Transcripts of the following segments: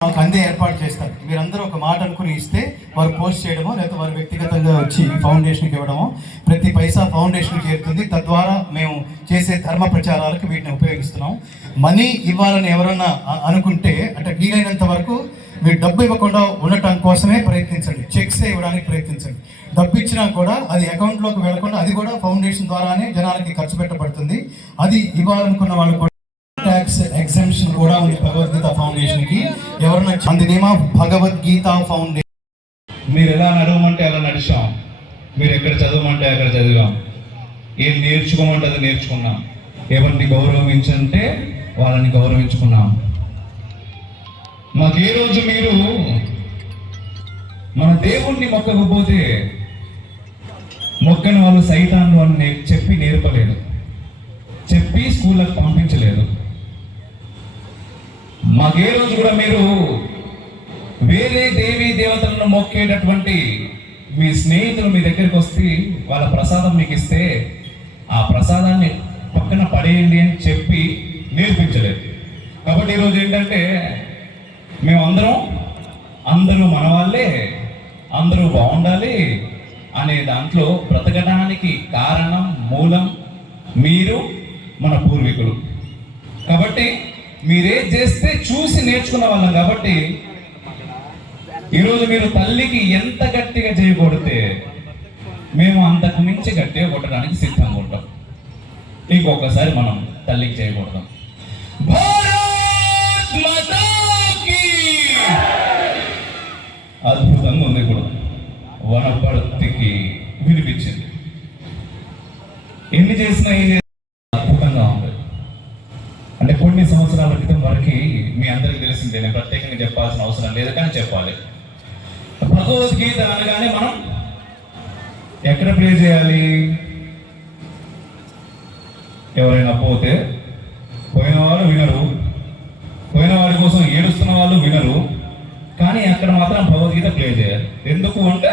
అందే ఏర్పాటు చేస్తారు. మీరందరూ ఒక మాట అనుకుని ఇస్తే వారు పోస్ట్ చేయడమో లేకపోతే వారు వ్యక్తిగతంగా వచ్చి ఫౌండేషన్కి ఇవ్వడమో ప్రతి పైసా ఫౌండేషన్కి చేరుతుంది. తద్వారా మేము చేసే ధర్మ ప్రచారాలకు వీటిని ఉపయోగిస్తున్నాం. మనీ ఇవ్వాలని ఎవరన్నా అనుకుంటే అంటే వీలైనంత వరకు మీరు డబ్బు ఇవ్వకుండా ఉండటం కోసమే ప్రయత్నించండి. చెక్స్ ఇవ్వడానికి ప్రయత్నించండి. డబ్బు ఇచ్చినా కూడా అది అకౌంట్లోకి వెళ్లకుండా అది కూడా ఫౌండేషన్ ద్వారానే జనాలకి ఖర్చు పెట్టబడుతుంది. అది ఇవ్వాలనుకున్న వాళ్ళు కూడా ట్యాక్స్ ఎగ్జెంప్షన్ కూడా ఉంది భగవద్గీత ఫౌండేషన్ కి. ఎవరన్నా అంది నేమ్ ఆఫ్ భగవద్గీత ఫౌండేషన్. మీరు ఎలా నడవమంటే ఎలా నడిచాం, మీరు ఎక్కడ చదవమంటే అక్కడ చదివాం, ఏం నేర్చుకోమంటే అది నేర్చుకున్నాం, ఎవరిని గౌరవించంటే వాళ్ళని గౌరవించుకున్నాం. మాకు ఏ రోజు మీరు మన దేవుణ్ణి మొక్కకపోతే మొక్కని వాళ్ళు సైతాన్లు అని చెప్పి నేర్పలేదు, చెప్పి స్కూళ్ళకు పంపించలేదు. మాకే రోజు కూడా మీరు వేరే దేవీ దేవతలను మొక్కేటటువంటి మీ స్నేహితులు మీ దగ్గరికి వస్తే వాళ్ళ ప్రసాదం మీకు ఇస్తే ఆ ప్రసాదాన్ని పక్కన పడేయండి అని చెప్పి నేర్పించలేదు. కాబట్టి ఈరోజు ఏంటంటే అందరూ మన వాళ్ళే, అందరూ బాగుండాలి అనే దాంట్లో బ్రతకడానికి కారణం మూలం మీరు మన పూర్వీకులు. కాబట్టి మీరేం చేస్తే చూసి నేర్చుకున్న వాళ్ళం. కాబట్టి ఈరోజు మీరు తల్లికి ఎంత గట్టిగా చేయకూడితే మేము అంతకు మించి గట్టిగా కొట్టడానికి సిద్ధంగా ఉంటాం. ఇంకొకసారి మనం తల్లికి చేయకూడదాం. అద్భుతంగా ఉంది కూడా వనపర్తికి వినిపించింది. ఎన్ని చేసినా అద్భుతంగా ఉంది. అంటే కొన్ని సంవత్సరాల క్రితం వరకు మీ అందరికీ తెలిసిందే, నేను ప్రత్యేకంగా చెప్పాల్సిన అవసరం లేదు కానీ చెప్పాలి. భగవద్గీత అనగానే మనం ఎక్కడ ప్రే చేయాలి? ఎవరైనా పోతే పోయిన వాళ్ళు వినరు, పోయిన వాడి కోసం ఏడుస్తున్న వాళ్ళు వినరు, కానీ అక్కడ మాత్రం భగవద్గీత ప్లే చేయాలి. ఎందుకు అంటే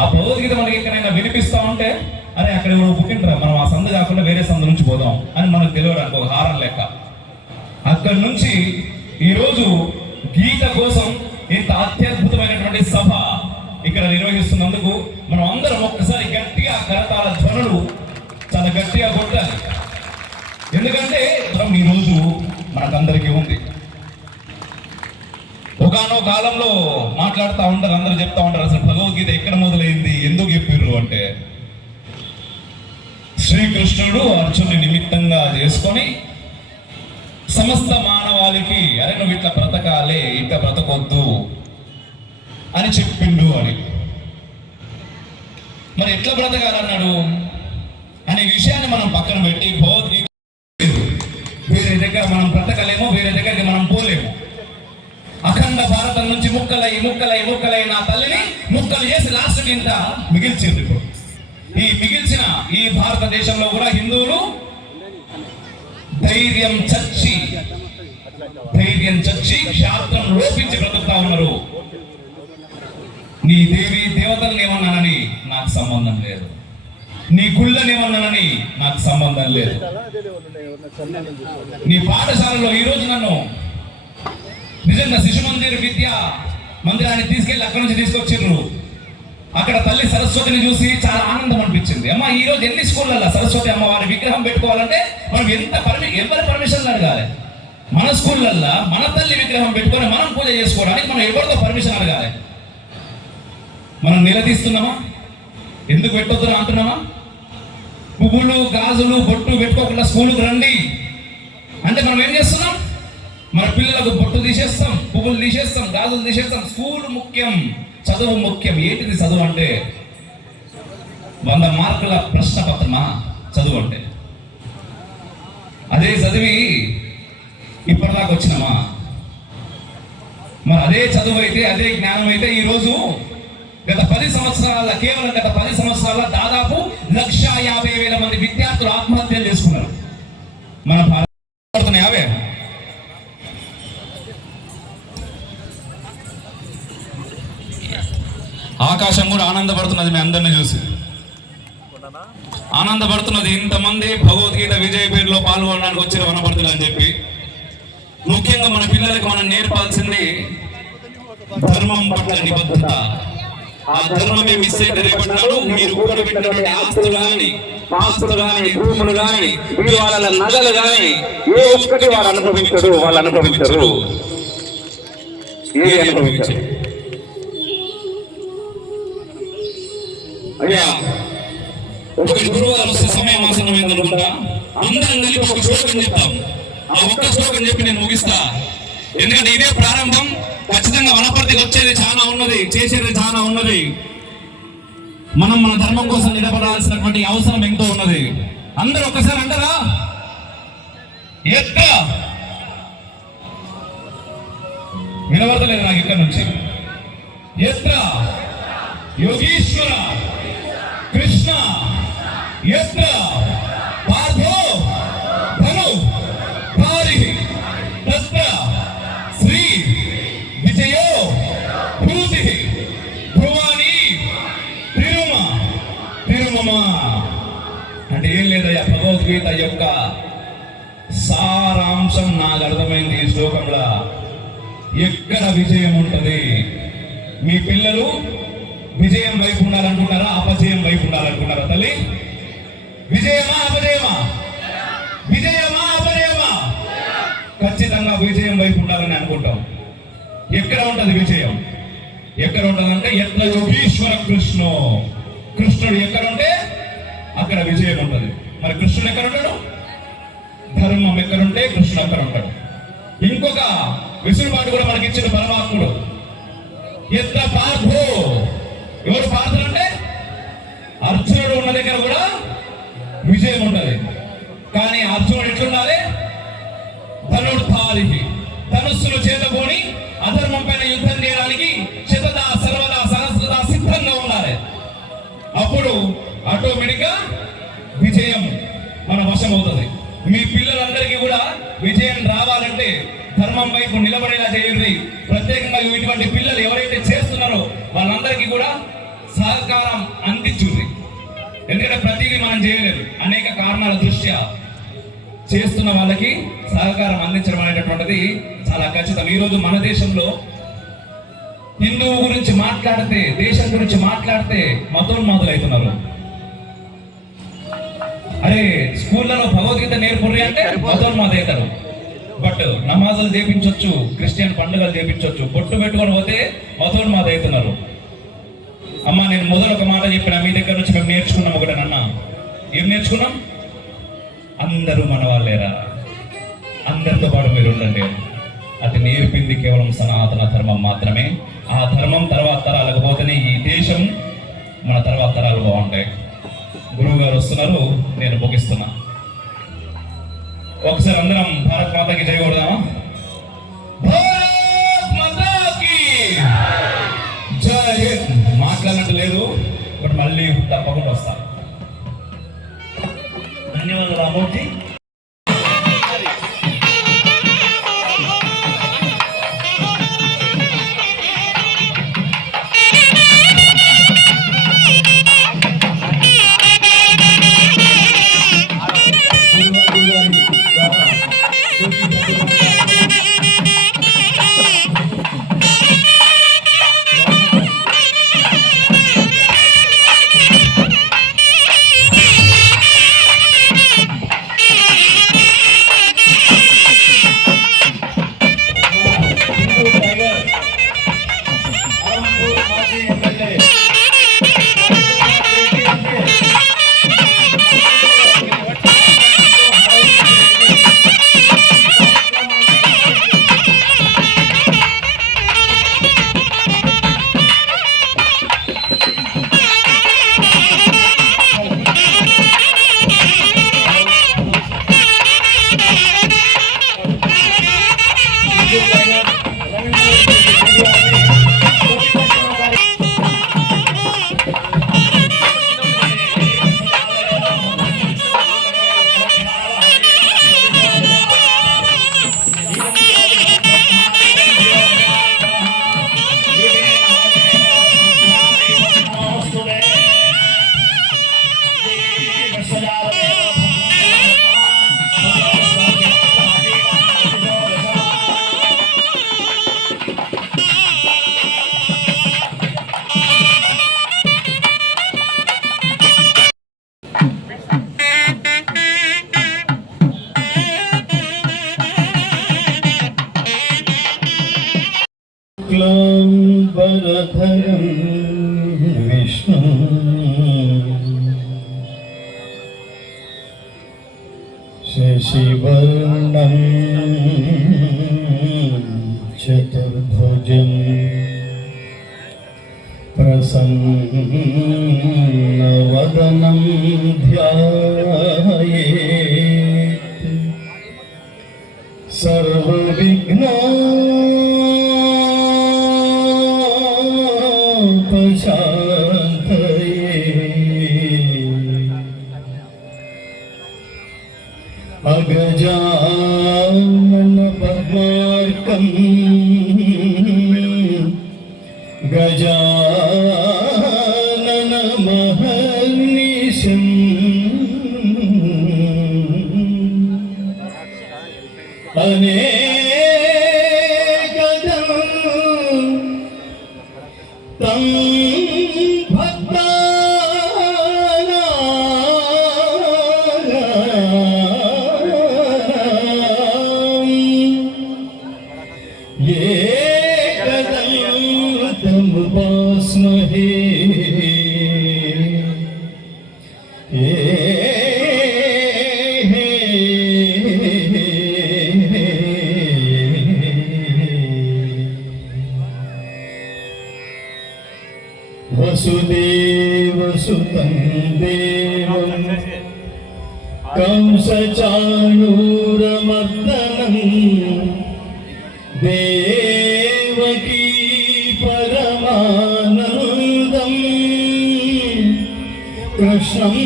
ఆ భగవద్గీత మనకి ఎక్కడైనా వినిపిస్తా ఉంటే అరే అక్కడ ఎవరు పుట్టింటారా, మనం ఆ సందు కాకుండా వేరే సందు నుంచి పోదాం అని మనకు తెలియడానికి ఒక హారం లెక్క. అక్కడి నుంచి ఈరోజు గీత కోసం ఇంత అత్యద్భుతమైనటువంటి సభ ఇక్కడ నిర్వహిస్తున్నందుకు మనం అందరం ఒక్కసారి గట్టిగా కరతాళ ధ్వనులు చాలా గట్టిగా కొట్టాలి. ఎందుకంటే ఈరోజు మనకందరికీ ఉంది. ఒకనో కాలంలో మాట్లాడుతూ ఉంటారు, అందరూ చెప్తా ఉంటారు అసలు భగవద్గీత ఎక్కడ మొదలైంది, ఎందుకు చెప్పిర్రు అంటే శ్రీకృష్ణుడు అర్జునుని నిమిత్తంగా చేసుకొని సమస్త మానవాళికి అరే నువ్వు ఇట్లా బ్రతకాలే, ఇట్లా బ్రతకొద్దు అని చెప్పిండు అని. మరి ఎట్లా బ్రతకాలన్నాడు అనే విషయాన్ని మనం పక్కన పెట్టి భగవద్గీత వేరే దగ్గర మనం బ్రతకలేమో, వేరే దగ్గరికి మనం పోలేము. అఖండ భారతం నుంచి ముక్కలై నా తల్లిని ముక్కలు చేసి లాస్ట్ ఇంత మిగిల్చింది. ఈ మిగిల్చిన ఈ భారతదేశంలో కూడా హిందువులు ధైర్యం చచ్చి శాస్త్రం లోపించి బ్రతుకుతా ఉన్నారు. నీ దేవి దేవతలను ఏమన్నానని నాకు సంబంధం లేదు, నీ గుళ్ళని ఏమన్నానని నాకు సంబంధం లేదు. నీ పాఠశాలలో ఈరోజు నన్ను నిజంగా శిశు మందిర్ విద్యా మందిరాన్ని తీసుకెళ్లి అక్కడి నుంచి తీసుకొచ్చిర్రు. అక్కడ తల్లి సరస్వతిని చూసి చాలా ఆనందం అనిపించింది. అమ్మ ఈ రోజు ఎన్ని స్కూళ్ళల్లో సరస్వతి అమ్మవారి విగ్రహం పెట్టుకోవాలంటే మనం ఎవరి పర్మిషన్ అడగాలి? మన స్కూళ్ళల్లో మన తల్లి విగ్రహం పెట్టుకొని మనం పూజ చేసుకోవడానికి మనం ఎవరితో పర్మిషన్ అడగాలి? మనం నిలదీస్తున్నామా? ఎందుకు పెట్టొద్దు అంటున్నామా? పువ్వులు గాజులు బొట్టు పెట్టుకోకుండా స్కూలుకు రండి అంటే మనం ఏం చేస్తున్నాం? మన పిల్లలకు బొట్టు తీసేస్తాం, పువ్వులు తీసేస్తాం, గాజులు తీసేస్తాం. స్కూల్ ముఖ్యం, చదువు ముఖ్యం. ఏంటిది చదువు అంటే? 100 మార్కుల ప్రశ్న పత్రమా చదువు అంటే? అదే చదివి ఇప్పటిదాకా వచ్చినామా? మరి అదే చదువు అయితే, అదే జ్ఞానం అయితే ఈరోజు గత 10 సంవత్సరాల కేవలం గత 10 సంవత్సరాల దాదాపు 150,000 మంది విద్యార్థులు ఆత్మహత్యలు చేసుకున్నారు. మన భారతదేశం అవే ఆకాశం కూడా ఆనందపడుతున్నది. మీ అందరిని చూసి ఆనందపడుతున్నది. ఇంతమంది భగవద్గీత విజయ పేరులో పాల్గొనడానికి వచ్చిన వనపర్తులు అని చెప్పి ముఖ్యంగా మన పిల్లలకు మనం నేర్పాల్సింది ధర్మం పట్ల నిబద్ధత. ఆ ధర్మమే మిస్ అయితే రేపటి నాడు మీరు కూడబెట్టినటువంటి ఆస్తులు కానీ, పాస్తులు కానీ, భూములు కానీ, వాళ్ళ నగలు కానీ ఏ ఒక్కటి వాళ్ళు అనుభవించరు. ఏది అనుభవించరు. అయ్యా, ఒకటి గురువారం వస్తే సమయం ఆసనమైంది అనుకుంటా. అందరం కలిపి ఒక శ్లోకం చెప్తాం. ఆ ఒక్క శ్లోకం చెప్పి నేను ముగిస్తా. ఎందుకంటే ఇదే ప్రారంభం. ఖచ్చితంగా వనపర్తికి వచ్చేది చాలా ఉన్నది, చేసేది చాలా ఉన్నది. మనం మన ధర్మం కోసం నిలబడాల్సినటువంటి అవసరం ఎంతో ఉన్నది. అందరూ ఒక్కసారి అంటారా? వినబడతలేదు నాకు ఇక్కడ నుంచి. ఎత్ర యోగీశ్వర కృష్ణ ఎత్ర పార్థో ధను ధారి తత్ర శ్రీ విజయో భూతి భువాని తిరుమమ. అంటే ఏం లేదయ్యా, భగవద్గీత యొక్క సారాంశం నాకు అర్థమైంది ఈ శ్లోకంలో. ఎక్కడ విజయం ఉంటది? మీ పిల్లలు విజయం వైపు ఉండాలనుకుంటారా, అపజయం వైపు ఉండాలనుకుంటారా? తల్లి, విజయమా అపజయమా? విజయమా అపజయమా? ఖచ్చితంగా విజయం వైపు ఉండాలని అనుకుంటాం. ఎక్కడ ఉంటది విజయం? ఎక్కడ ఉంటదంటే ఎట్ల యోగీశ్వర కృష్ణో. కృష్ణుడు ఎక్కడ ఉంటే అక్కడ విజయం ఉంటది. మరి కృష్ణుడు ఎక్కడ ఉంటాడు? ధర్మం ఎక్కడుంటే కృష్ణుడు అక్కడ ఉంటాడు. ఇంకొక విసులుబాటు కూడా మనకి ఇచ్చిన పరమాత్ముడు. ఎత్త పార్థో, ఎవరు పార్థులు అంటే అర్జునుడు ఉన్న దగ్గర కూడా విజయం ఉంటది. కానీ అర్జునుడు ఎట్లుండాలి? ధనుర్ధారి, ధనుస్సును చేతబోని అధర్మం పైన యుద్ధం చేయడానికి శతదా సర్వదా సహస్రదా సిద్ధంగా ఉండాలి. అప్పుడు ఆటోమేటిక్ గా విజయం మన వశం అవుతుంది. మీ పిల్లలందరికీ కూడా విజయం రావాలంటే ధర్మం వైపు నిలబడేలా చేయండి. ప్రత్యేకంగా ఇటువంటి పిల్లలు ఎవరైతే చేస్తున్నారో వాళ్ళందరికీ కూడా సహకారం అందించుంది. ఎందుకంటే ప్రతిదీ మనం చేయలేదు, అనేక కారణాల దృష్ట్యా చేస్తున్న వాళ్ళకి సహకారం అందించడం అనేటటువంటిది చాలా ఖచ్చితం. ఈరోజు మన దేశంలో హిందువు గురించి మాట్లాడితే, దేశం గురించి మాట్లాడితే మతోన్మాదులు అవుతున్నారు. అరే, స్కూళ్ళలో భగవద్గీత నేర్పుర్రి అంటే మతోన్మాద అవుతారు. బట్ నమాజులు చేపించవచ్చు, క్రిస్టియన్ పండుగలు చేపించవచ్చు, బొట్టు పెట్టుకొని పోతే మతోన్మాద అవుతున్నారు. అమ్మ, నేను మొదలు ఒక మాట చెప్పిన, మీ దగ్గర నుంచి మేము నేర్చుకున్నాం ఒకటేనన్న. ఏం నేర్చుకున్నాం? అందరూ మన వాళ్ళేరా, అందరితో పాటు మీరు ఉండండి. అది నేర్పింది కేవలం సనాతన ధర్మం మాత్రమే. ఆ ధర్మం తర్వాత తరాలకు పోతేనే ఈ దేశం, మన తర్వాత తరాలు బాగుంటాయి. గురువు గారు వస్తున్నారు, నేను ముగిస్తున్నా. ఒకసారి అందరం భారత్ మాతాకి జై కొడదామా? భారత్ మాతాకి జై. మాట్లాడినట్టు లేదు, బట్ మళ్ళీ తప్పకుండా వస్తా. ధన్యవాదాలు రామోజీ. शुक्लाम्बरधरं विष्णुं शशिवर्णं चतुर्भुजं प्रसन्नवदनं ध्यायेत् सर्वविघ्नोपशान्तये अगजानन पद्मार्कं गजानन महर्निशम् अनेकदं तं भक्तानां एकदं तमुपास्महे वसुदेवसुतं देवं कंसचाणूरमर्दनं देवकी परमानन्दं कृष्णं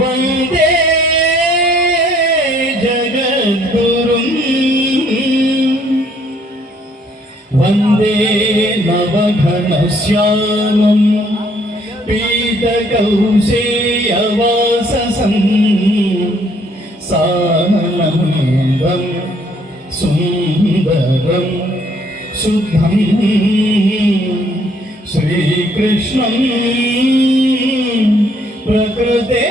वन्दे जगद्गुरुं वन्दे नवघनश्यामं पीतकौशेयवाससं सानन्दं सुन्दरं शुद्धं श्रीकृष्णं प्रकृते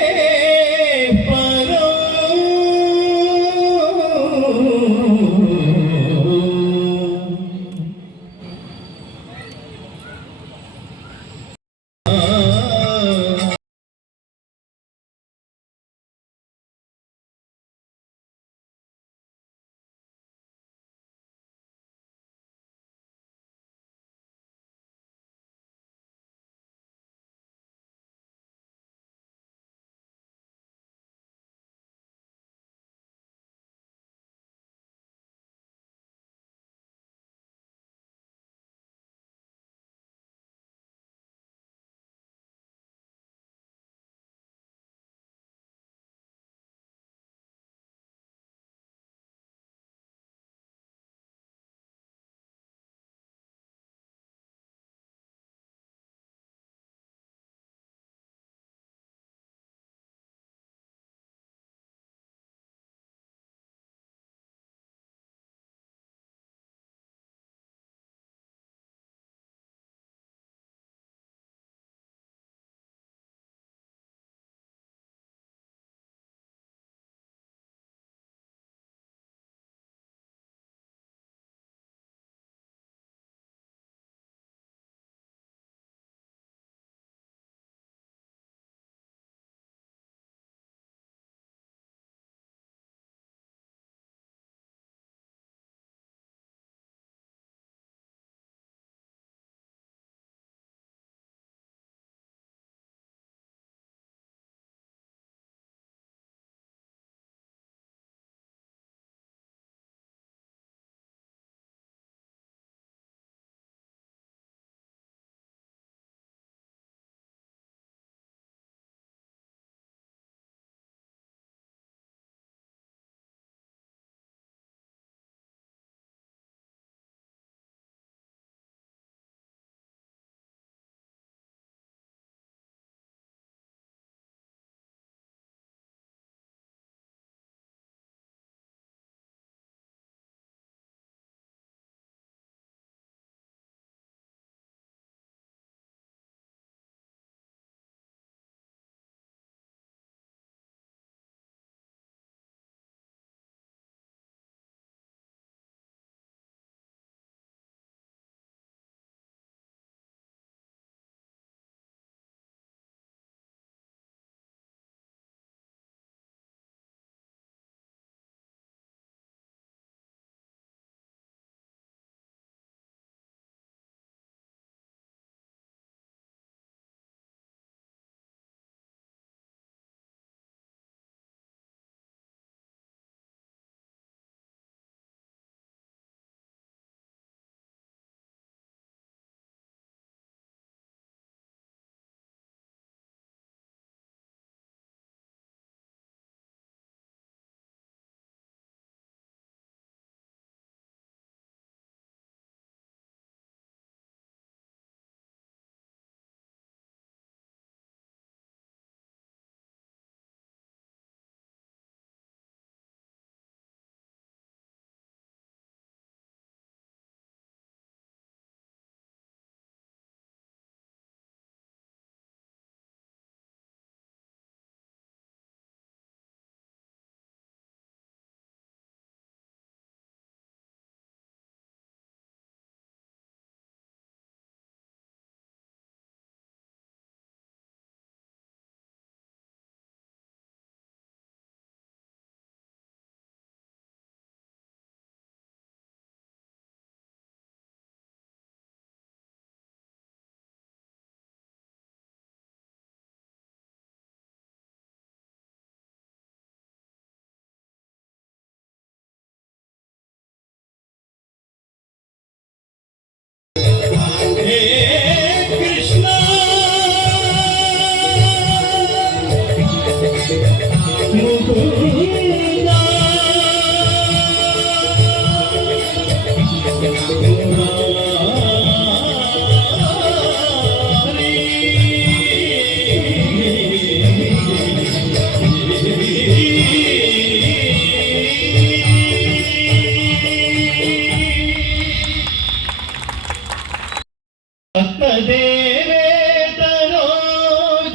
దేవేతరో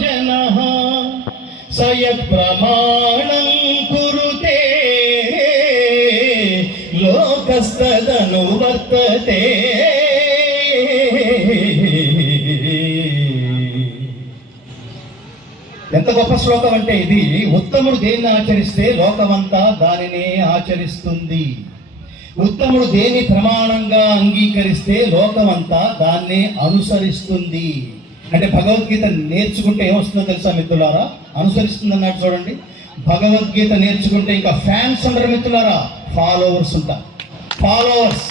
జనః సయత్ ప్రమాణం కురుతే లోకస్తదను వర్తతే. ఎంత గొప్ప శ్లోకం అంటే ఇది. ఉత్తముడు దేన్ని ఆచరిస్తే లోకమంతా దానినే ఆచరిస్తుంది. ఉత్తముడు దేని ప్రమాణంగా అంగీకరిస్తే లోకమంతా దాన్నే అనుసరిస్తుంది. అంటే భగవద్గీత నేర్చుకుంటే ఏమొస్తుందో తెలుసా మిత్రులారా? అనుసరిస్తుంది అన్నట్టు చూడండి. భగవద్గీత నేర్చుకుంటే ఇంకా ఫ్యాన్స్ ఉండరు మిత్రులారా, ఫాలోవర్స్ ఉంటారు. ఫాలోవర్స్,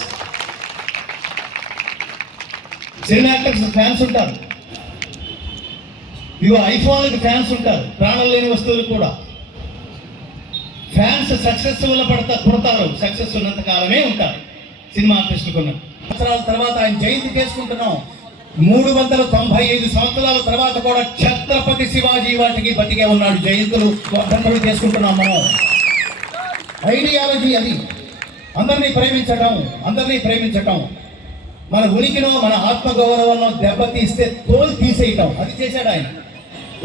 సినిమా యాక్టర్స్ ఫ్యాన్స్ ఉంటారు, ఇవి ఐఫోన్కి ఫ్యాన్స్ ఉంటారు, ప్రాణం లేని వస్తువులు కూడా ఫ్యాన్స్. సక్సెస్ వల్ల పుడతారు, సక్సెస్ ఉన్నంత కాలమే ఉంటారు. సినిమా ఆర్టిస్టులు కొన్ని సంవత్సరాల తర్వాత ఆయన జయంతి చేసుకుంటున్నాం. 395 సంవత్సరాల తర్వాత కూడా ఛత్రపతి శివాజీ వాటికి బతికే ఉన్నాడు. జయంతులు వర్ధంతులు చేసుకుంటున్నాం మనం. ఐడియాలజీ అది. అందరినీ ప్రేమించటం, మన ఉనికిలో మన ఆత్మగౌరవంలో దెబ్బతీస్తే తోలు తీసేయటం, అది చేశాడు ఆయన.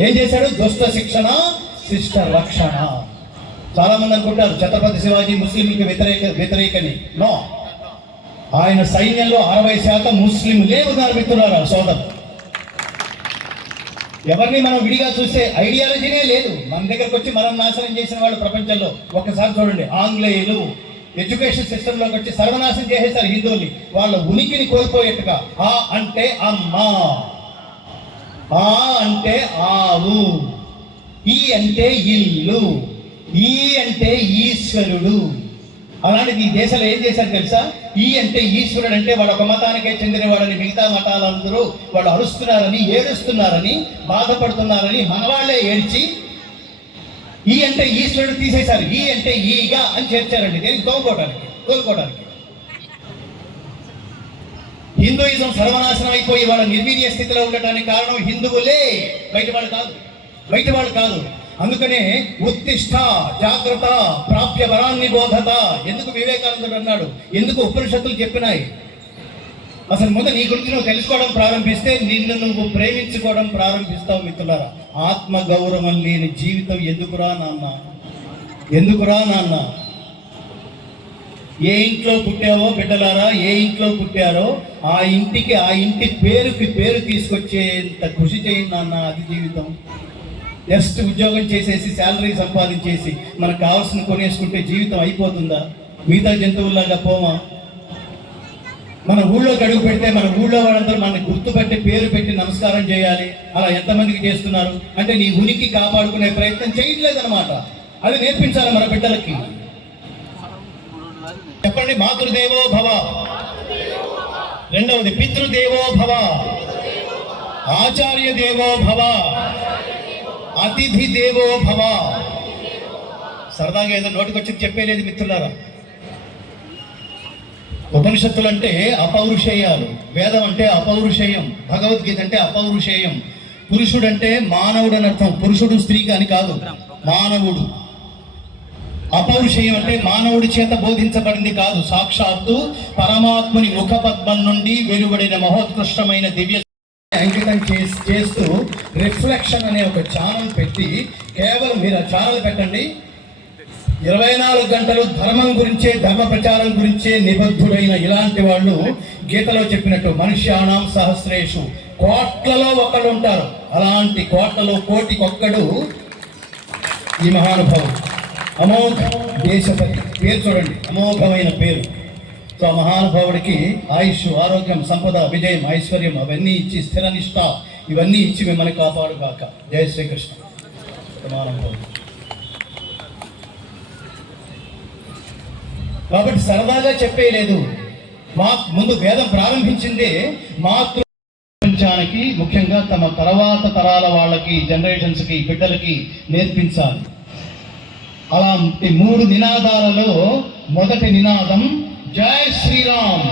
ఏం చేశాడు? దుష్ట శిక్షణ, శిష్ట రక్షణ. చాలా మంది అనుకుంటారు ఛత్రపతి శివాజీ ముస్లింలకు వ్యతిరేకని. నో, ఆయన సైన్యంలో 60% ముస్లింలే ఉన్నారు మిత్రులారా, సోదరు. ఎవరిని మనం విడిగా చూసే ఐడియాలజీనే లేదు. మన దగ్గరకు వచ్చి మనం నాశనం చేసిన వాళ్ళు ప్రపంచంలో ఒక్కసారి చూడండి. ఆంగ్లేయులు ఎడ్యుకేషన్ సిస్టంలోకి వచ్చి సర్వనాశనం చేసేసారు హిందువుల్ని. వాళ్ళ ఉనికిని కోల్పోయేట్టుగా. ఆ అంటే అమ్మ, ఆ అంటే ఆవు, ఈ అంటే ఇల్లు, ఈ అంటే ఈశ్వరుడు. అలాంటిది ఈ దేశంలో ఏం చేశారు తెలుసా? ఈ అంటే ఈశ్వరుడు అంటే వాడు ఒక మతానికే చెందిన వాడని, మిగతా మతాలందరూ వాళ్ళు అరుస్తున్నారని, ఏడుస్తున్నారని, బాధపడుతున్నారని మనవాళ్లే ఏడ్చి ఈ అంటే ఈశ్వరుడు తీసేశారు. ఈ అంటే ఈగా అని చేర్చారండి. దేనికి? కోలుకోవడానికి. హిందూయిజం సర్వనాశనం అయిపోయి వాళ్ళ నిర్వీర్య స్థితిలో ఉండటానికి కారణం హిందువులే, బయట వాళ్ళు కాదు. అందుకనే ఉత్తిష్ట, జాగ్రత్త, ప్రాప్య వరాన్ని బోధత. ఎందుకు వివేకానందుడు అన్నాడు? ఎందుకు ఉపనిషత్తులు చెప్పినాయి? అసలు ముందు నీ గురించి నువ్వు తెలుసుకోవడం ప్రారంభిస్తే నిన్ను నువ్వు ప్రేమించుకోవడం ప్రారంభిస్తావు మిత్రులారా. ఆత్మ గౌరవం లేని జీవితం ఎందుకురా నాన్న? ఏ ఇంట్లో పుట్టావో బిడ్డలారా, ఏ ఇంట్లో పుట్టారో ఆ ఇంటికి, ఆ ఇంటి పేరు తీసుకొచ్చేంత కృషి చేయండి నాన్న. అది జీవితం. జస్ట్ ఉద్యోగం చేసేసి శాలరీ సంపాదించేసి మనకు కావాల్సిన కొనేసుకుంటే జీవితం అయిపోతుందా? మిగతా జంతువుల్లాగా పోమా? మన ఊళ్ళోకి అడుగు పెడితే మన ఊళ్ళో వాళ్ళందరూ మనకి గుర్తుపెట్టి పేరు పెట్టి నమస్కారం చేయాలి. అలా ఎంతమందికి చేస్తున్నారు? అంటే నీ ఉనికి కాపాడుకునే ప్రయత్నం చేయట్లేదన్నమాట. అది నేర్పించాలి మన బిడ్డలకి. చెప్పండి, మాతృదేవో భవ. రెండవది పితృదేవో భవ, ఆచార్య దేవో భవ, అతిథి దేవో భవ. సరదాగా ఏదో నోటికొచ్చి చెప్పేలేదు మిత్రులారా. ఉపనిషత్తులు అంటే అపౌరుషేయాలు, వేదం అంటే అపౌరుషేయం, భగవద్గీత అంటే అపౌరుషేయం. పురుషుడు అంటే మానవుడు అని అర్థం. పురుషుడు స్త్రీగా అని కాదు, మానవుడు. అపౌరుషేయం అంటే మానవుడి చేత బోధించబడింది కాదు, సాక్షాత్తు పరమాత్ముని ముఖపద్మం నుండి వెలువడిన మహోత్కృష్టమైన దివ్య అంకితం చేస్తూ రిఫ్లెక్షన్ అనే ఒక ఛానల్ పెట్టి, కేవలం మీరు ఆ ఛానల్ పెట్టండి, 24 గంటలు ధర్మం గురించే, ధర్మ ప్రచారం గురించే నిబద్ధుడైన ఇలాంటి వాళ్ళు గీతలో చెప్పినట్టు మనుష్యానాం సహస్రేషు, కోట్లలో ఒకడు ఉంటారు. అలాంటి కోట్లలో కోటికొక్కడు ఈ మహానుభావుడు. అమోఘ దేశపతి పేరు చూడండి, అమోఘమైన పేరు. సో ఆ మహానుభావుడికి ఆయుష్, ఆరోగ్యం, సంపద, విజయం, ఐశ్వర్యం అవన్నీ ఇచ్చి, స్థిర నిష్ఠ ఇవన్నీ ఇచ్చి మిమ్మల్ని కాపాడుగాక. జయ శ్రీకృష్ణ. మహానుభావుడు కాబట్టి సరదాగా చెప్పేయలేదు. ముందు వేదం ప్రారంభించిందే ప్రపంచానికి, ముఖ్యంగా తమ తర్వాత తరాల వాళ్ళకి, జనరేషన్స్కి, బిడ్డలకి నేర్పించాలి. అలాంటి 3 నినాదాలలో మొదటి నినాదం జై శ్రీరామ్.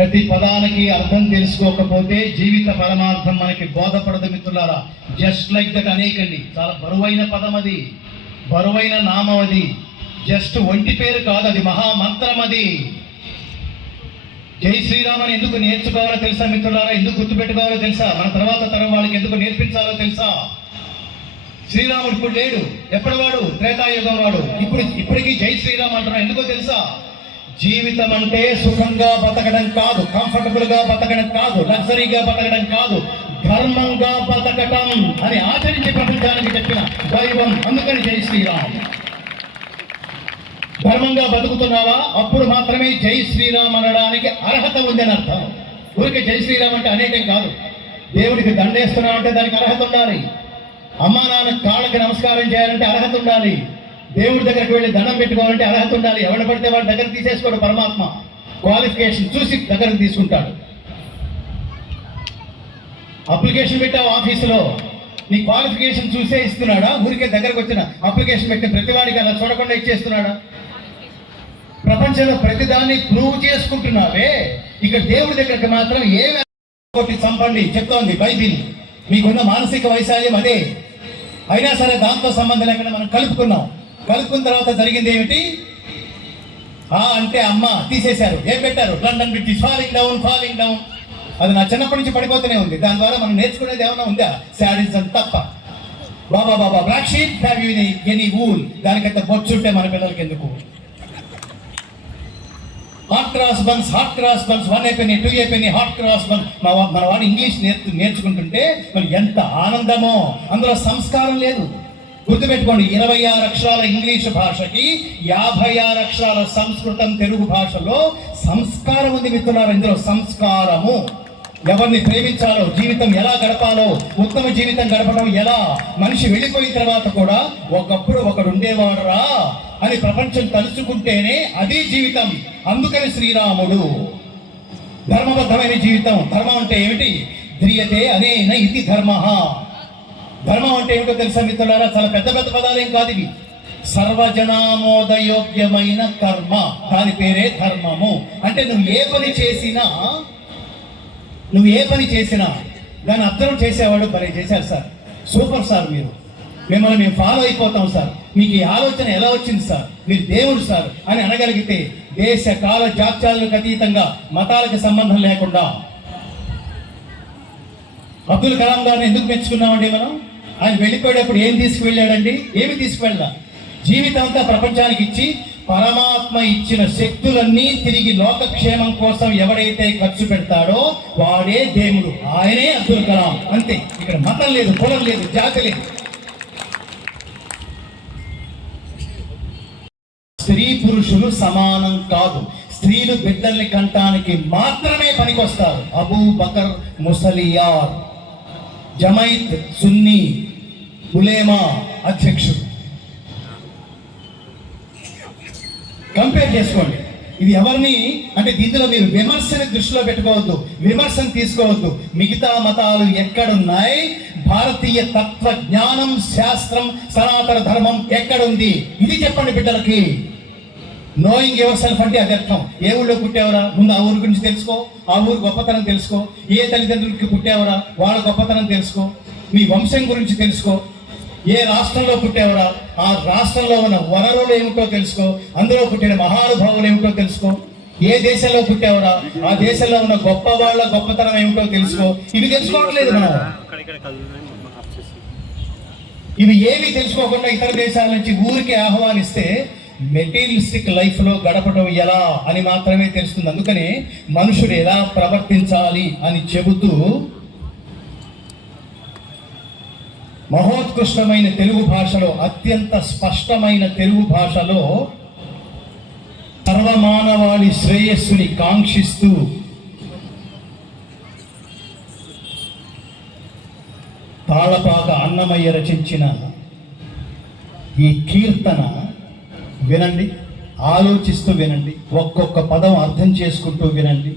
ప్రతి పదానికి అర్థం తెలుసుకోకపోతే జీవిత పరమార్థం మనకి బోధపడదు మిత్రులారా. జస్ట్ లైక్ దట్ అనేకండి, చాలా బరువైన పదం అది, బరువైన నామం అది. జస్ట్ ఒంటి పేరు కాదు, అది మహామంత్రం. అది జై శ్రీరామ్ అని ఎందుకు నేర్చుకోవాలో తెలుసా మిత్రులారా? ఎందుకు గుర్తుపెట్టుకోవాలో తెలుసా? మన తర్వాత తరం వాళ్ళకి ఎందుకు నేర్పించాలో తెలుసా? శ్రీరాముడు ఇప్పుడు లేడు, ఎప్పటి వాడు? త్రేతాయుగం వాడు. ఇప్పటికీ జై శ్రీరామ్ అంటున్నా, ఎందుకో తెలుసా? జీవితం అంటే సుఖంగా బతకడం కాదు, కంఫర్టబుల్ గా బతకడం కాదు, లగ్జరీగా బతకడం కాదు, ధర్మంగా బతకటం అని ఆచరించి ప్రపంచానికి చెప్పిన దైవం. అందుకని జై శ్రీరామ్. ధర్మంగా బతుకుతున్నావా? అప్పుడు మాత్రమే జై శ్రీరామ్ అనడానికి అర్హత ఉందని అర్థం. ఊరికే జై శ్రీరామ్ అంటే అనేకం కాదు. దేవుడికి దండేస్తున్నావు అంటే దానికి అర్హత ఉండాలి. అమ్మా నాన్న కాళ్ళకి నమస్కారం చేయాలంటే అర్హత ఉండాలి. దేవుడి దగ్గరికి వెళ్ళి దండం పెట్టుకోవాలంటే అర్హత ఉండాలి. ఎవరు పడితే వాడి దగ్గర తీసేసుకోడు పరమాత్మ. క్వాలిఫికేషన్ చూసి దగ్గరకు తీసుకుంటాడు. అప్లికేషన్ పెట్టావు ఆఫీసులో, నీ క్వాలిఫికేషన్ చూసే ఇస్తున్నాడా? ఊరికే దగ్గరకు వచ్చిన అప్లికేషన్ పెట్టిన ప్రతివాడికి అలా చూడకుండా ఇచ్చేస్తున్నాడా? ప్రపంచంలో ప్రతిదాన్ని ప్రూవ్ చేసుకుంటున్నావే, ఇక దేవుడి దగ్గరికి మాత్రం కొట్టి చంపండి చెప్తోంది బైబిల్. మీకున్న మానసిక వైశాల్యం అదే. అయినా సరే దాంతో సంబంధం లేకుండా మనం కలుపుకున్న తర్వాత జరిగింది ఏమిటి? అంటే అమ్మ తీసేశారు. ఏం పెట్టారు? London British falling down. అది నా చిన్నప్పటి నుంచి పడిపోతూనే ఉంది. దాని ద్వారా మనం నేర్చుకునేది ఏమైనా ఉందా? శాడిజం తప్ప. Baa baa black sheep have you any wool. దానికంత బొచ్చు ఉంటే మన పిల్లలకి ఎందుకు? హాట్ క్రాస్ బన్స్ 1 అయిపోయినాయి, 2 అయిపోయినాయి, హాట్ క్రాస్ బన్. మన వాడు ఇంగ్లీష్ నేర్చుకుంటుంటే మరి ఎంత ఆనందమో. అందులో సంస్కారం లేదు. గుర్తుపెట్టుకోండి, 26 అక్షరాల ఇంగ్లీష్ భాషకి 56 అక్షరాల సంస్కృతం తెలుగు భాషలో సంస్కారం ఉంది మిత్రులారా. ఇందులో సంస్కారము, ఎవరిని ప్రేమించాలో, జీవితం ఎలా గడపాలో, ఉత్తమ జీవితం గడపడం ఎలా, మనిషి వెళ్ళిపోయిన తర్వాత కూడా ఒకప్పుడు ఒకడు ఉండేవాడురా అని ప్రపంచం తలుచుకుంటేనే అది జీవితం. అందుకని శ్రీరాముడు ధర్మబద్ధమైన జీవితం. ధర్మం అంటే ఏమిటి? ధ్రియతే అనేన ఇది ధర్మ. ధర్మం అంటే ఏమిటో తెలుసా మిత్రులారా? చాలా పెద్ద పదాలు ఏం కాదు ఇవి. సర్వజనామోదయోగ్యమైన కర్మ, దాని పేరే ధర్మము. అంటే నువ్వు ఏ పని చేసినా దాన్ని అర్థం చేసేవాడు భలే చేశారు సార్, సూపర్ సార్, మిమ్మల్ని మేము ఫాలో అయిపోతాం సార్, మీకు ఈ ఆలోచన ఎలా వచ్చింది సార్, మీరు దేవుడు సార్ అని అనగలిగితే దేశ కాల జాత్యాలకు అతీతంగా, మతాలకు సంబంధం లేకుండా. అబ్దుల్ కలాం గారిని ఎందుకు మెచ్చుకున్నామండి మనం? ఆయన వెళ్ళిపోయేటప్పుడు ఏం తీసుకువెళ్ళాడండి? ఏమి తీసుకువెళ్ళా? జీవితం అంతా ప్రపంచానికి ఇచ్చి పరమాత్మ ఇచ్చిన శక్తులన్నీ తిరిగి లోకక్షేమం కోసం ఎవడైతే ఖర్చు పెడతాడో వాడే దేవుడు. ఆయనే అబ్దుల్ కలాం. అంతే. ఇక్కడ మతం లేదు, కులం లేదు, జాతి లేదు. స్త్రీ పురుషులు సమానం కాదు. స్త్రీలు బిడ్డల్ని కంటానికి మాత్రమే పనికొస్తారు. అబూ బకర్ ముసలియార్, జమైత్ సున్నీ ఉలేమా అధ్యక్షుడు. కంపేర్ చేసుకోండి. ఇది ఎవరిని అంటే దీంట్లో మీరు విమర్శని దృష్టిలో పెట్టుకోవద్దు, విమర్శను తీసుకోవద్దు. మిగతా మతాలు ఎక్కడున్నాయి? భారతీయ తత్వ జ్ఞానం, శాస్త్రం, సనాతన ధర్మం ఎక్కడుంది? ఇది చెప్పండి బిడ్డలకి. నోయింగ్ యువర్ సెల్ఫ్ అంటే అది అర్థం. ఏ ఊళ్ళో పుట్టావరా? ముందు ఆ ఊరి గురించి తెలుసుకో, ఆ ఊరు గొప్పతనం తెలుసుకో. ఏ తల్లిదండ్రులకి పుట్టావరా? వాళ్ళ గొప్పతనం తెలుసుకో. మీ వంశం గురించి తెలుసుకో. ఏ రాష్ట్రంలో పుట్టావరా? ఆ రాష్ట్రంలో ఉన్న వనరులు ఏమిటో తెలుసుకో. అందులో పుట్టిన మహానుభావులు ఏమిటో తెలుసుకో. ఏ దేశంలో పుట్టావరా? ఆ దేశంలో ఉన్న గొప్ప వాళ్ళ గొప్పతనం ఏమిటో తెలుసుకో. ఇవి తెలుసుకోవట్లేదు మనం. ఇవి ఏవి తెలుసుకోకుండా ఇతర దేశాల నుంచి ఊరికి ఆహ్వానిస్తే మెటీరియలిస్టిక్ లైఫ్లో గడపడం ఎలా అని మాత్రమే తెలుస్తుంది. అందుకనే మనుషుడు ఎలా ప్రవర్తించాలి అని చెబుతూ మహోత్కృష్టమైన తెలుగు భాషలో, అత్యంత స్పష్టమైన తెలుగు భాషలో సర్వమానవాళి శ్రేయస్సుని కాంక్షిస్తూ తాళపాక అన్నమయ్య రచించిన ఈ కీర్తన వినండి, ఆలోచిస్తూ వినండి, ఒక్కొక్క పదం అర్థం చేసుకుంటూ వినండి.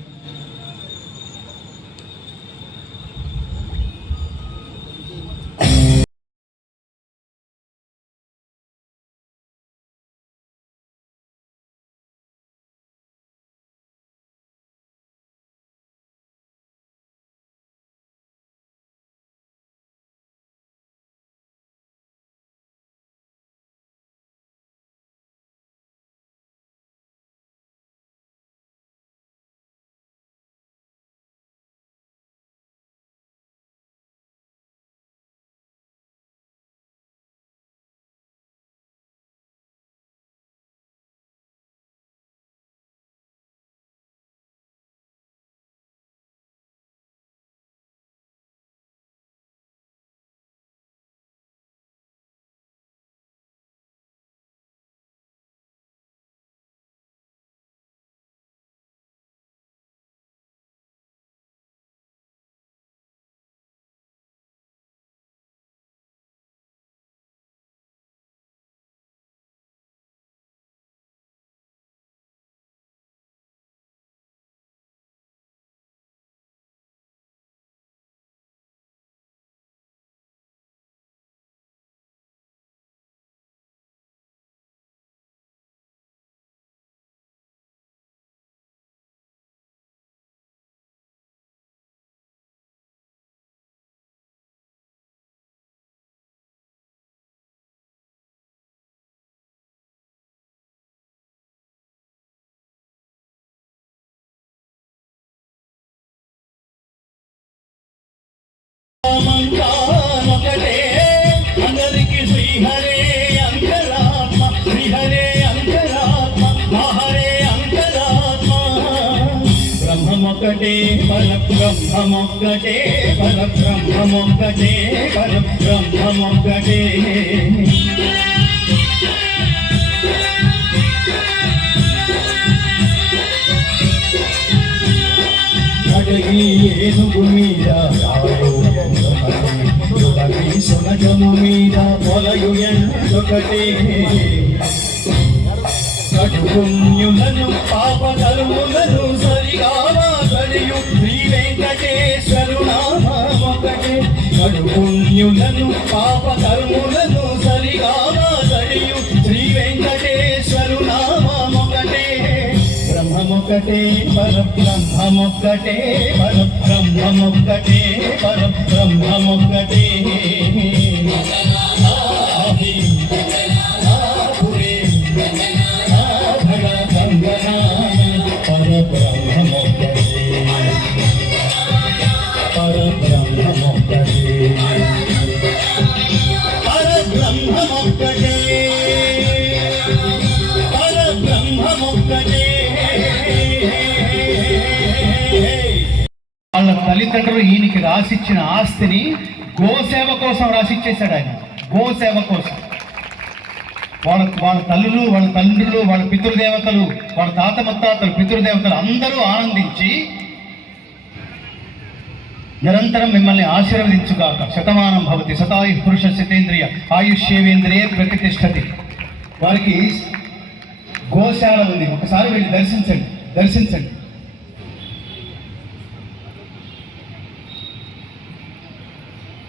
పరబ్రహ్మమొక్కటే పరబ్రహ్మమొక్కటే పరబ్రహ్మమొక్కటే పరబ్రహ్మమొక్కటే అడగి ఏనుగు మీద సునజము మీద పొలయు ఎందొకటే కటుపుణ్యులను పాపకర్ములను సరిగానా సరియు శ్రీ వెంకటేశ్వరు నామొకటే కటుపుణ్యులను పాపకర్ములను సరిగానా సరియు శ్రీ వెంకటేశ్వరు నామొకటే బ్రహ్మమొక్కటే పరబ్రహ్మమొక్కటే పరబ్రహ్మమొక్కటే పరబ్రహ్మమొక్కటే వాళ్ళ తల్లిదండ్రులు ఈయనకి రాసిచ్చిన ఆస్తిని గోసేవ కోసం రాసిచ్చేశాడు ఆయన. గోసేవ కోసం వాళ్ళ తల్లులు, వాళ్ళ తండ్రులు, వాళ్ళ పితృదేవతలు, వాళ్ళ తాత ముత్తాతలు, పితృదేవతలు అందరూ ఆనందించి నిరంతరం మిమ్మల్ని ఆశీర్వదించుగాక. శతమానం భవతి శతాయు పురుష శతేంద్రియ ఆయుష్యేవేంద్రియే ప్రతిష్టతి. వారికి గోశాల ఉంది, ఒకసారి వెళ్ళి దర్శించండి.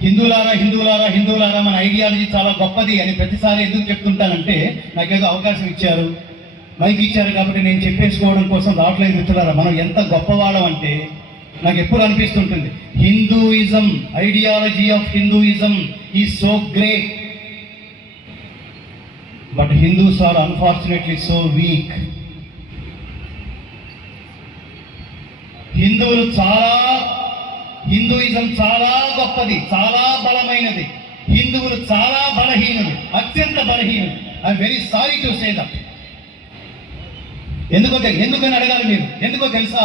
హిందువులారా మన ఐడియాలజీ చాలా గొప్పది అని ప్రతిసారి ఎందుకు చెప్తుంటానంటే, నాకేదో అవకాశం ఇచ్చారు, మైక్ ఇచ్చారు కాబట్టి నేను చెప్పేసుకోవడం కోసం రావట్లేదు మిత్రులారా. మనం ఎంత గొప్పవాళ్ళం అంటే నాకు ఎప్పుడు అనిపిస్తుంటుంది, Hinduism, ideology of Hinduism is so great, but Hindus are unfortunately so weak. Hinduism చాలా గొప్పది, చాలా బలమైనది. హిందువులు చాలా బలహీనులు, అత్యంత బలహీనులు. I'm very sorry to say that. ఎందుకని అడగాలి మీరు? ఎందుకో తెలుసా?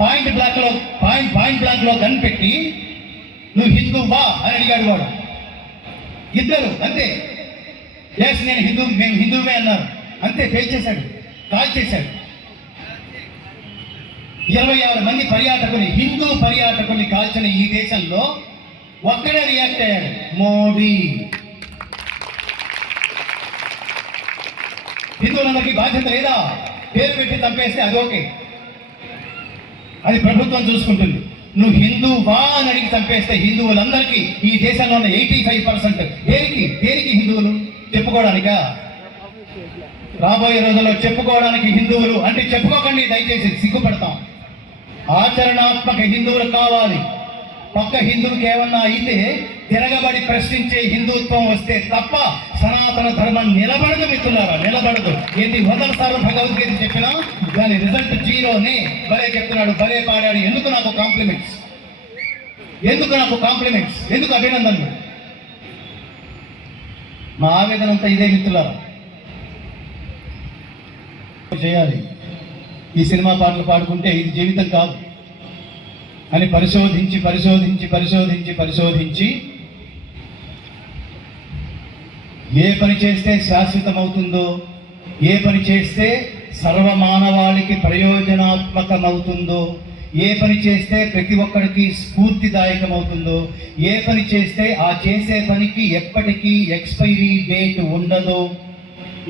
పాయింట్ బ్లాక్ లో గన్ పెట్టి నువ్వు హిందువా అని అడిగాడు వాడు. ఇద్దరు అంతే, ఎస్ మేము హిందువే అన్నారు, అంతే. పేల్చేశాడు, కాల్ చేశాడు. 26 మంది పర్యాటకుని, హిందూ పర్యాటకుని కాల్చిన ఈ దేశంలో ఒక్కడే రియాక్ట్ అయ్యాడు, మోడీ. హిందువులందరికీ బాధ్యత లేదా? పేరు పెట్టి చంపేస్తే అది ఓకే, అది ప్రభుత్వం చూసుకుంటుంది. నువ్వు హిందువా అని అడిగి చంపేస్తే హిందువులందరికీ, ఈ దేశంలో ఉన్న 85% దేనికి హిందువులు చెప్పుకోవడానికా? రాబోయే రోజుల్లో చెప్పుకోవడానికి హిందువులు అంటే చెప్పుకోకండి దయచేసి, సిగ్గుపడతాం. ఆచరణాత్మక హిందువులు కావాలి. పక్క హిందువుకి ఏమన్నా అయితే తిరగబడి ప్రశ్నించే హిందుత్వం వస్తే తప్ప సనాతన ధర్మం నిలబడదు మిత్రులారా, నిలబడదు. ఎన్ని 100 సార్లు భగవద్గీత చెప్పినా దాని రిజల్ట్ జీరోనే. భలే చెప్తున్నాడు, భలే పాడాడు. ఎందుకు నాకు కాంప్లిమెంట్స్? ఎందుకు అభినందనలు? మా ఆవేదన అంతా ఇదే మిత్రులారా. చేయాలి, ఈ సినిమా పాటలు పాడుకుంటే ఇది జీవితం కాదు అని పరిశోధించి ఏ పని చేస్తే శాశ్వతమవుతుందో, ఏ పని చేస్తే సర్వమానవాళికి ప్రయోజనాత్మకమవుతుందో, ఏ పని చేస్తే ప్రతి ఒక్కరికి స్ఫూర్తిదాయకమవుతుందో, ఏ పని చేస్తే ఆ చేసే పనికి ఎప్పటికీ ఎక్స్పైరీ డేట్ ఉండదో,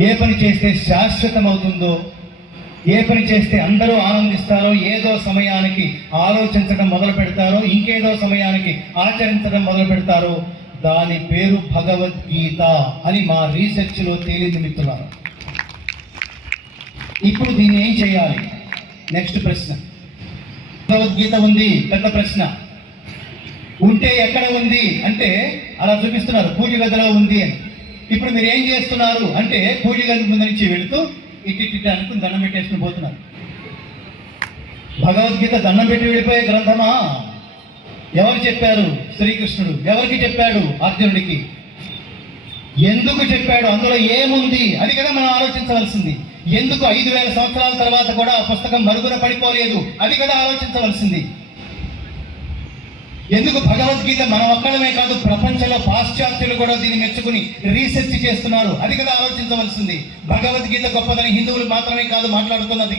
ఏ పని చేస్తే శాశ్వతమవుతుందో, ఏ పని చేస్తే అందరూ ఆనందిస్తారో, ఏదో సమయానికి ఆలోచించడం మొదలు పెడతారో, ఇంకేదో సమయానికి ఆచరించడం మొదలు పెడతారో, దాని పేరు భగవద్గీత అని మా రీసెర్చ్లో తేలింది మిత్రులారా. ఇప్పుడు దీన్ని ఏం చేయాలి? నెక్స్ట్ ప్రశ్న. భగవద్గీత ఉంది, పెద్ద ప్రశ్న. ఉంటే ఎక్కడ ఉంది అంటే అలా చూపిస్తున్నారు, పూజ గదిలో ఉంది అని. ఇప్పుడు మీరు ఏం చేస్తున్నారు అంటే పూజ గది ముందు నుంచి వెళుతూ ఇట్టి అనుకుని దండం పెట్టేసుకుని పోతున్నారు. భగవద్గీత దండం పెట్టి వెళ్ళిపోయే గ్రంథమా? ఎవరు చెప్పారు? శ్రీకృష్ణుడు. ఎవరికి చెప్పాడు? అర్జునుడికి. ఎందుకు చెప్పాడు? అందులో ఏముంది? అది కదా మనం ఆలోచించవలసింది. ఎందుకు 5,000 సంవత్సరాల తర్వాత కూడా ఆ పుస్తకం మరుగున పడిపోలేదు? అది కదా ఆలోచించవలసింది. ఎందుకు భగవద్గీత మన ఒక్కడమే కాదు, ప్రపంచంలో పాశ్చాత్యులు కూడా దీన్ని మెచ్చుకుని రీసెర్చ్ చేస్తున్నారు? అది కదా ఆలోచించవలసింది. భగవద్గీత గొప్పదని హిందువులు మాత్రమే కాదు మాట్లాడుతున్నది.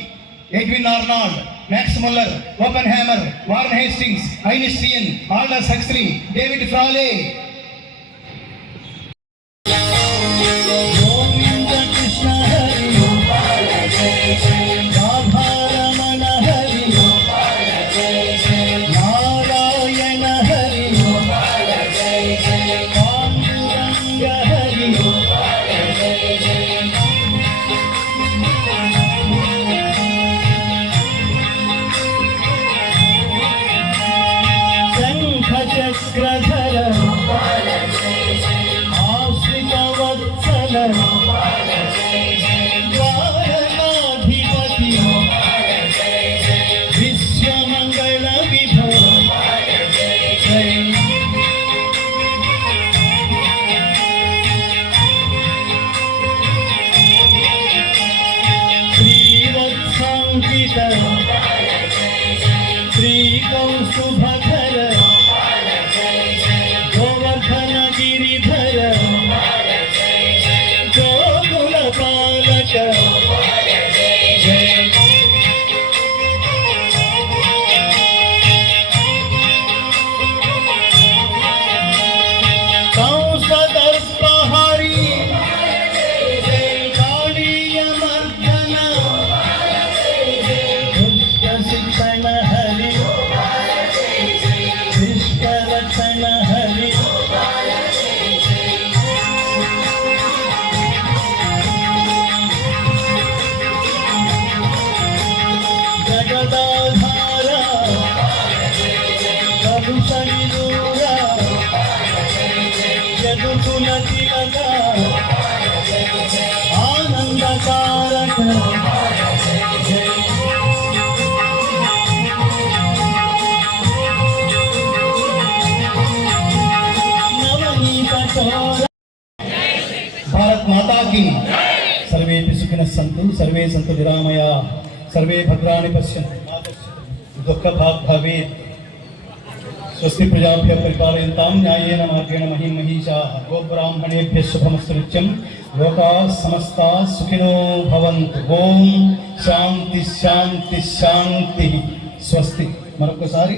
Edwin Arnold, Max Muller, Oppenheimer, Warren Hastings, Einstein, Aldous Huxley, David Frawley, చక్రధర, ఆశ్రిత వత్సల, వారణాధిపతి, విశ్వమంగళ విభవ, శ్రీవత్సాంకిత, శ్రీకౌస్తుభధర, గోవర్ధన గిరిధర, గోకుల పాలక, కంసదర్పహరి, కాళీయమర్దన, దుష్ట శిక్షణ హరి, విశ్వరక్షణ హరి, జగదాధార, కలుషవిదూర, యదుకుల తిలక, ఆనందకారక, నవనీత చోర. భారత్ మాతా కీ. సర్వే సుఖినః సంతు, సర్వే సంతు నిరామయా, సర్వే భద్రాణి పశ్యంతు, దుఃఖ భాగ్ భవేత్. స్వస్తి ప్రజాభ్యః పరిపాలయంతాం న్యాయేన మార్గేణ మహిం మహిషాః. గోబ్రాహ్మణేభ్యः శుభమస్తు నిత్యం. లోకాः సమస్తాः సుఖినో భవంతు. ఓం శాంతి శాంతి శాంతి. స్వస్తి. మరొకసారి